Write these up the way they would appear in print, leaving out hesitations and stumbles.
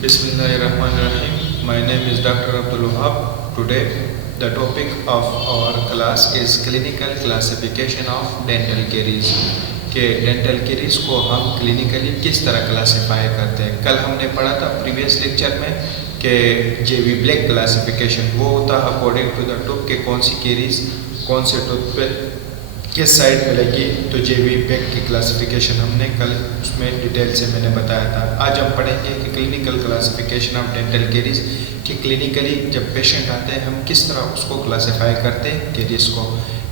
Bismillahirrahmanirrahim. My name is Dr. Abdul Wahab. Today, the topic of our class is clinical classification of dental caries. कि dental caries को हम clinically किस तरह classify करते हैं। कल हमने पढ़ा था प्रीवियस लेक्चर में कि जेवी ब्लैक क्लासिफिकेशन वो होता है अकॉर्डिंग टू द टूथ के कौन सी केरीज कौन से टूथ पे किस साइड में लगी। तो जेवी ब्लैक की क्लासिफिकेशन हमने कल उसमें डिटेल से मैंने बताया था। आज हम पढ़ेंगे कि clinical classification of dental caries कि क्लिनिकली जब पेशेंट आते हैं हम किस तरह उसको क्लासीफाई करते हैं केरीज को,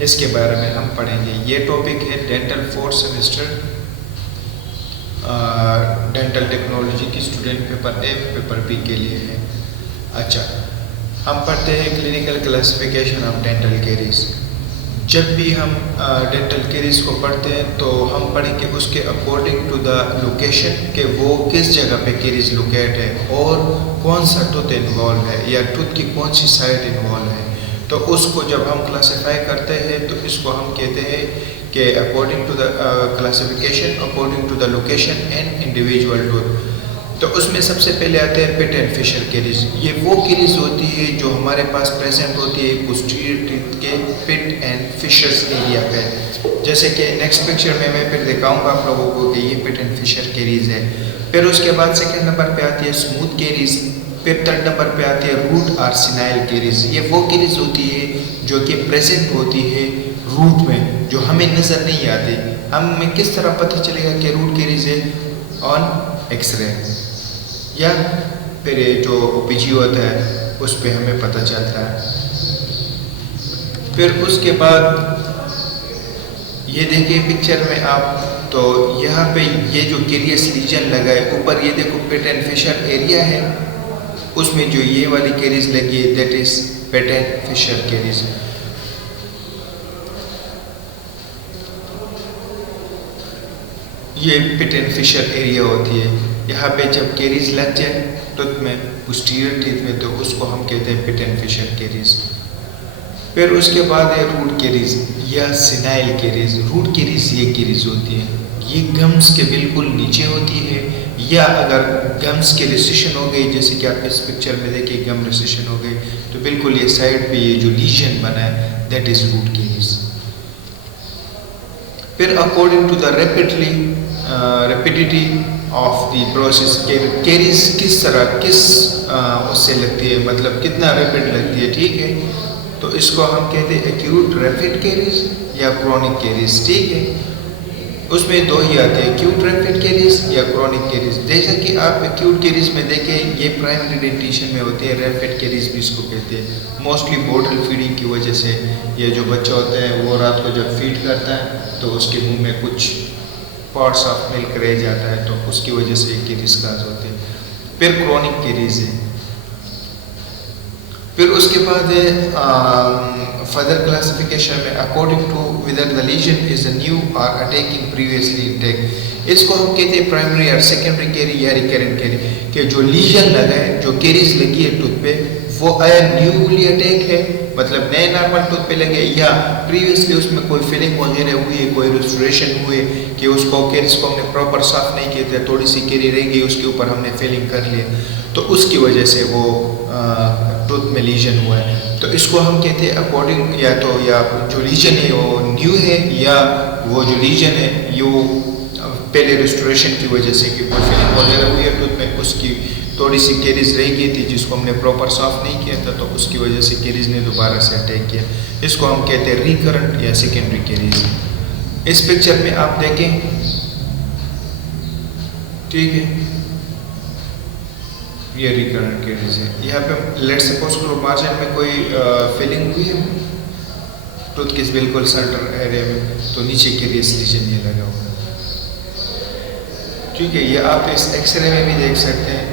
इसके बारे में हम पढ़ेंगे। ये टॉपिक है dental fourth semester dental technology की student paper A paper B के लिए है। अच्छा, हम पढ़ते हैं clinical classification of dental caries. जब भी हम डेंटल केरीज को पढ़ते हैं तो हम पढ़ेंगे उसके अकॉर्डिंग टू द लोकेशन कि वो किस जगह पे केरीज लोकेट है और कौन सा टूथ इन्वॉल्व है या टूथ की कौन सी साइड इन्वॉल्व है। तो उसको जब हम क्लासीफाई करते हैं तो इसको हम कहते हैं कि according to the classification according to the location and individual tooth. तो उसमें सबसे पहले आते हैं पिट एंड फिशर केरीज। ये वो केरीज होती है जो हमारे पास प्रेजेंट होती है पोस्टीरियर टीथ के पिट एंड फिशर्स एरिया पे। जैसे कि नेक्स्ट पिक्चर में मैं फिर दिखाऊंगा आप लोगों को कि ये पिट एंड फिशर केरीज है। फिर उसके बाद सेकंड नंबर पे आती है स्मूथ केरीज। फिर थर्ड नंबर पे आती है रूट और सिनाइल केरीज। ये वो केरीज होती है जो कि प्रेजेंट होती है रूट में, जो हमें नज़र नहीं आती। हमें किस तरह पता चलेगा कि रूट केरीज है? ऑन एक्सरे या फिर जो ओपीजी होता है उस पे हमें पता चलता है। फिर उसके बाद ये देखिए पिक्चर में आप, तो यहाँ पे ये जो केरियस लीजन लगा है ऊपर, ये देखो पिट एंड फिशर एरिया है, उसमें जो ये वाली केरीज लगी है that is pit and fissure caries. ये पिट एंड फिशर एरिया होती है। यहाँ पे जब केरीज लग जाए टूथ में पोस्टीरियर टीथ में तो उसको हम कहते हैं पिट एंड फिशर केरीज। फिर उसके बाद है रूट केरीज या सिनाइल केरीज। रूट केरीज ये केरीज होती है, ये गम्स के बिल्कुल नीचे होती है, या अगर गम्स के रिसेशन हो गई, जैसे कि आप इस पिक्चर में देखिए गम रिसेशन हो गई, तो बिल्कुल ये साइड पे ये जो लीजन बना है दैट इज रूट केरीज। फिर according to the rapidity of the process caries किस तरह उससे लगती है, मतलब कितना रैपिड लगती है, ठीक है। तो इसको हम कहते हैं एक्यूट रैपिड केरीज या क्रोनिक केरीज, ठीक है। उसमें दो ही आते हैं, एक्यूट रैपिड केरीज या क्रोनिक केरीज। जैसा कि आप एक्यूट केरीज में देखें ये प्राइमरी डेंटिशन में होती है, रैपिड केरीज भी इसको कहते हैं। मोस्टली बॉटल फीडिंग की वजह से ये जो बच्चा होता है वो रात को जब फीड करता है तो उसके मुंह में कुछ पार्ट्स ऑफ मिल्क रह जाता है, तो उसकी वजह से केरीज काज होते हैं। फिर क्रोनिक केरीज है। फिर उसके बाद है फर्दर क्लासिफिकेशन में according to whether the lesion is a new or attacking previously intake. इसको हम कहते हैं प्राइमरी और सेकेंडरी केरी या रिकरेंट केरी, कि जो लीजन लगा है, जो केरीज लगी है टूथ पे, वो आया न्यूली अटैक है, मतलब नए नॉर्मल टूथ पे लगे, या प्रीवियसली उसमें कोई फिलिंग वगैरह हुई है, कोई रेस्टोरेशन हुए कि उसको केरीज को हमने प्रॉपर साफ नहीं किया था, थोड़ी सी केरी रह गई उसके ऊपर हमने फिलिंग कर लिया, तो उसकी वजह से वो टूथ में लीजन हुआ है। तो इसको हम कहते हैं अकॉर्डिंग, या तो या जो लीजन है वो न्यू है, या वो जो लीजन है ये पहले रेस्टोरेशन की वजह से कि कोई फिलिंग वगैरह हुई है टूथ में, उसकी थोड़ी सी केरीज रह गई थी जिसको हमने प्रॉपर साफ नहीं किया था, तो उसकी वजह से केरीज ने दोबारा से अटैक किया। इसको हम कहते हैं रिकरेंट या सेकेंडरी केरीज। इस पिक्चर में आप देखें, ठीक है, ये रिकरेंट केरीज है। यहाँ पे लेट्स सपोज करो मार्जिन में कोई फिलिंग हुई है टूथ के बिल्कुल सेंटर एरिया में, तो नीचे केरीज लीजन ये लगा हुआ है, ठीक है। ये आप इस एक्सरे में भी देख सकते हैं।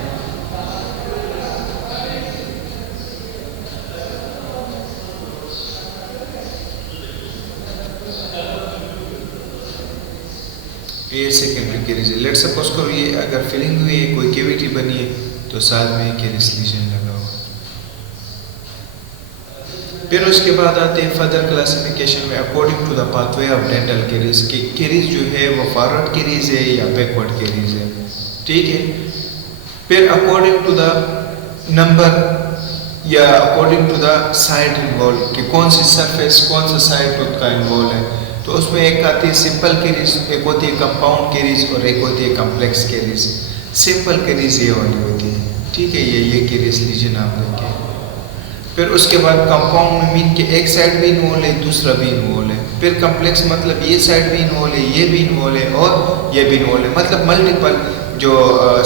ये सेकेंडरी केरीज है। लेट्स सपोज करो ये अगर फिलिंग हुई है, कोई कैविटी बनी है, तो साथ में केरीज लीजन लगा हुआ। फिर उसके बाद आते हैं फर्दर क्लासिफिकेशन में according to the pathway of dental caries, की केरीज जो है वो फॉरवर्ड केरीज है या बैकवर्ड केरीज है, ठीक है। फिर अकॉर्डिंग टू द नंबर या according to the site involve कि कौन सी सरफेस कौन सा साइट उसका इन्वॉल्व है, तो उसमें एक आती है सिंपल केरीज, एक होती है कंपाउंड केरीज और एक होती है कम्प्लेक्स केरीज। सिंपल केरीज ये वाली होती है, ठीक है, ये केरीज लीजिए नाम देके। फिर उसके बाद कंपाउंड में मीन के एक साइड भी इन्वॉल्व है दूसरा भी इन्वॉल्व है। फिर कम्प्लेक्स मतलब ये साइड भी इन्वॉल्व है ये भी इन्वॉल्व है और ये भी इन्वॉल्व है, मतलब मल्टीपल जो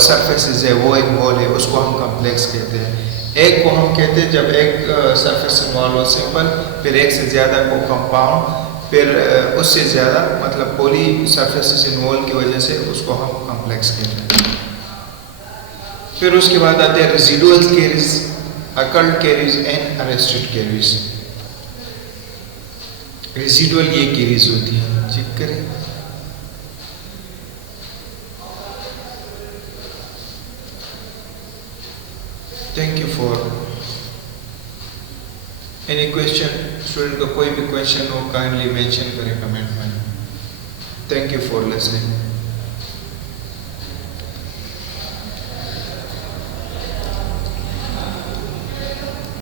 सरफेसेस है वो इन्वॉल्व है, उसको हम कम्प्लेक्स कहते हैं। एक को हम कहते हैं जब एक सरफेस इन्वॉल्व हो सिंपल, फिर एक से ज़्यादा को कंपाउंड, फिर उससे ज़्यादा मतलब पॉली सरफेसेस इन्वॉल्व की वजह से उसको हम कॉम्प्लेक्स कहते हैं। फिर उसके बाद आते हैं residual caries, occult caries and arrested caries. Residual ये केरीज होती है, चेक करें। Thank you for any question. Student का कोई भी क्वेश्चन हो काइंडली मेंशन करें कमेंट में। Thank you for listening.